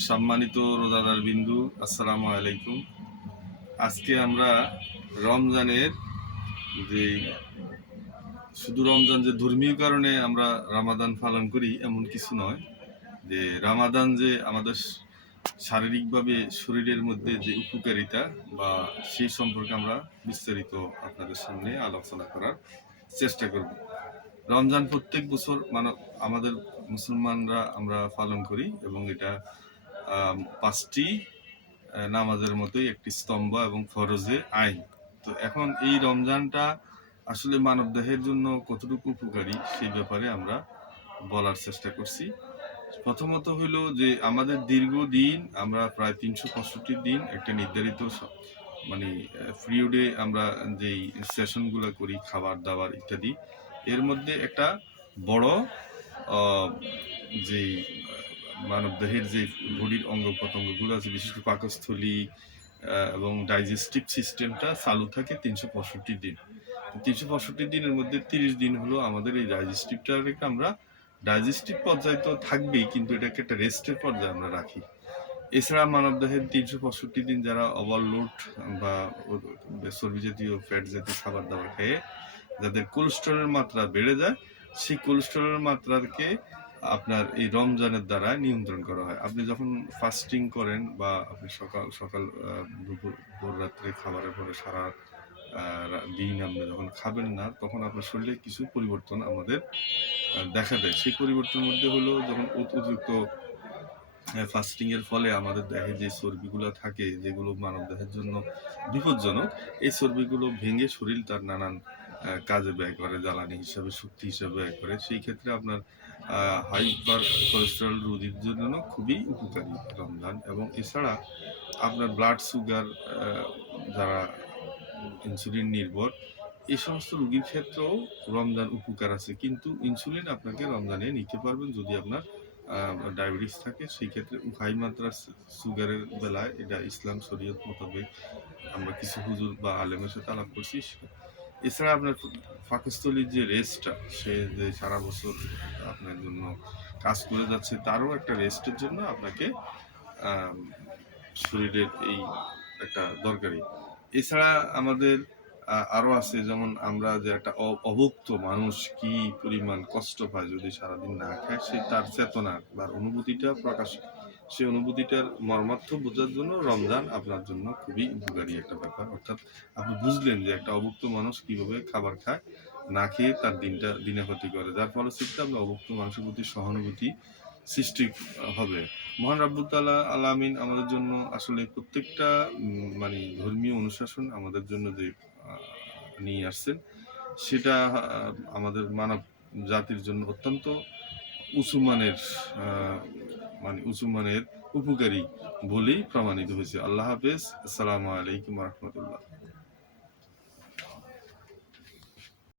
সম্মানিত রোজাদার বিন্দু, আসসালামু আলাইকুম। আজকে আমরা রমজানের যে শুধু রমজান যে ধর্মীয় কারণে আমরা রামাদান পালন করি এমন কিছু নয়, যে রামাদান যে আমাদের শারীরিকভাবে শরীরের মধ্যে যে উপকারিতা বা সেই সম্পর্কে আমরা বিস্তারিত আপনাদের সামনে আলোচনা করার চেষ্টা করব। রমজান প্রত্যেক বছর আমাদের মুসলমানরা আমরা পালন করি এবং এটা পাঁচটি নামাজের মতোই একটি স্তম্ভ এবং ফরজে আইন। তো এখন এই রমজানটা আসলে মানবদেহের জন্য কতটুকু উপকারী সেই ব্যাপারে আমরা বলার চেষ্টা করছি। প্রথমত হইল যে আমাদের দীর্ঘদিন আমরা প্রায় ৩৬৫ দিন একটা নির্ধারিত মানে পিরিয়ডে আমরা যেই সেশনগুলো করি, খাবার দাবার ইত্যাদি, এর মধ্যে একটা বড় যেই মানবদেহের যে বডির অঙ্গ প্রত্যঙ্গগুলো আছে, বিশেষ করে পাকস্থলী এবং ডাইজেস্টিভ সিস্টেমটা চালু থাকে ৩৬৫ দিন। ৩৬৫ দিনের মধ্যে ৩০ দিন হলো আমাদের এই ডাইজেস্টিভটাকে আমরা ডাইজেস্টিভ পর্যায়ে তো থাকবেই, কিন্তু এটাকে একটা রেস্টের পর্যায়ে আমরা রাখি। এছাড়া মানবদেহের ৩৬৫ দিন যারা ওভারলোড বা চর্বি জাতীয় ফ্যাট জাতীয় খাবার দাবার খেয়ে যাদের কোলেস্টেরলের মাত্রা বেড়ে যায়, সেই কোলেস্টেরলের মাত্রাকে আপনার এই রমজানের দ্বারা নিয়ন্ত্রণ করা হয়। আপনি যখন ফাস্টিং করেন বা আপনি সকাল সকাল দুপুর ভোর রাত্রে খাবারের পরে সারা দিন আপনি যখন খাবেন না, তখন আপনার শরীরে কিছু পরিবর্তন আমাদের দেখা দেয়। সেই পরিবর্তনের মধ্যে হলো যখন অতিরিক্ত ফাস্টিং এর ফলে আমাদের দেহে যে চর্বিগুলো থাকে, যেগুলো মানব দেহের জন্য বিপজ্জনক, এই চর্বিগুলো ভেঙে শরীর তার নানান কাজে ব্যয় করে, জ্বালানি হিসাবে, শক্তি হিসাবে ব্যয় করে। সেই ক্ষেত্রে আপনার হাইপার কোলেস্টেরল রোগীর জন্য খুবই উপকারী রমজান। এবং এছাড়া আপনার ব্লাড সুগার, যারা ইনসুলিন নির্ভর, এই সমস্ত রোগীর ক্ষেত্রেও রমজান উপকার আছে। কিন্তু ইনসুলিন আপনাকে রমজানে নিতে পারবেন যদি আপনার ডায়াবেটিস থাকে। সেই ক্ষেত্রে হাই মাত্রার সুগারের বেলায় এটা ইসলাম শরীয়ত মোতাবেক আমরা কিছু হুজুর বা আলেমের সাথে আলাপ করছি। এছাড়া আপনার পাকস্থলীর যে রেস্টটা, সে যে সারা বছর আপনার জন্য কাজ করে যাচ্ছে, তারও একটা রেস্টের জন্য আপনাকে শরীরের এই একটা দরকারি। এছাড়া আমাদের আরো আছে, যেমন আমরা যে একটা অভুক্ত মানুষ কি পরিমাণ কষ্ট পায় যদি সারাদিন না খায়, সে তার চেতনা বা অনুভূতিটা প্রকাশ, সেই অনুভূতিটার মর্মার্থ বোঝার জন্য রমজান আপনার জন্য খুবই উপকারী একটা ব্যাপার। অর্থাৎ আপনি বুঝলেন যে একটা অভুক্ত মানুষ কিভাবে খাবার খায়, না খেয়ে তার দিনে ক্ষতি করে, যার ফলশ্রুতিতে আপনার অভুক্ত মানুষের প্রতি সহানুভূতি সৃষ্টি হবে। মহান রাব্বুল তাআলা আলামিন আমাদের জন্য আসলে প্রত্যেকটা মানে ধর্মীয় অনুশাসন আমাদের জন্য যে নিয়ে আসছেন, সেটা আমাদের মানব জাতির জন্য অত্যন্ত উঁচু মানের উঁচু মানের উপকারী বলেই প্রমাণিত হয়েছে। আল্লাহ হাফেজ। আসসালামু আলাইকুম ওয়া রাহমাতুল্লাহ।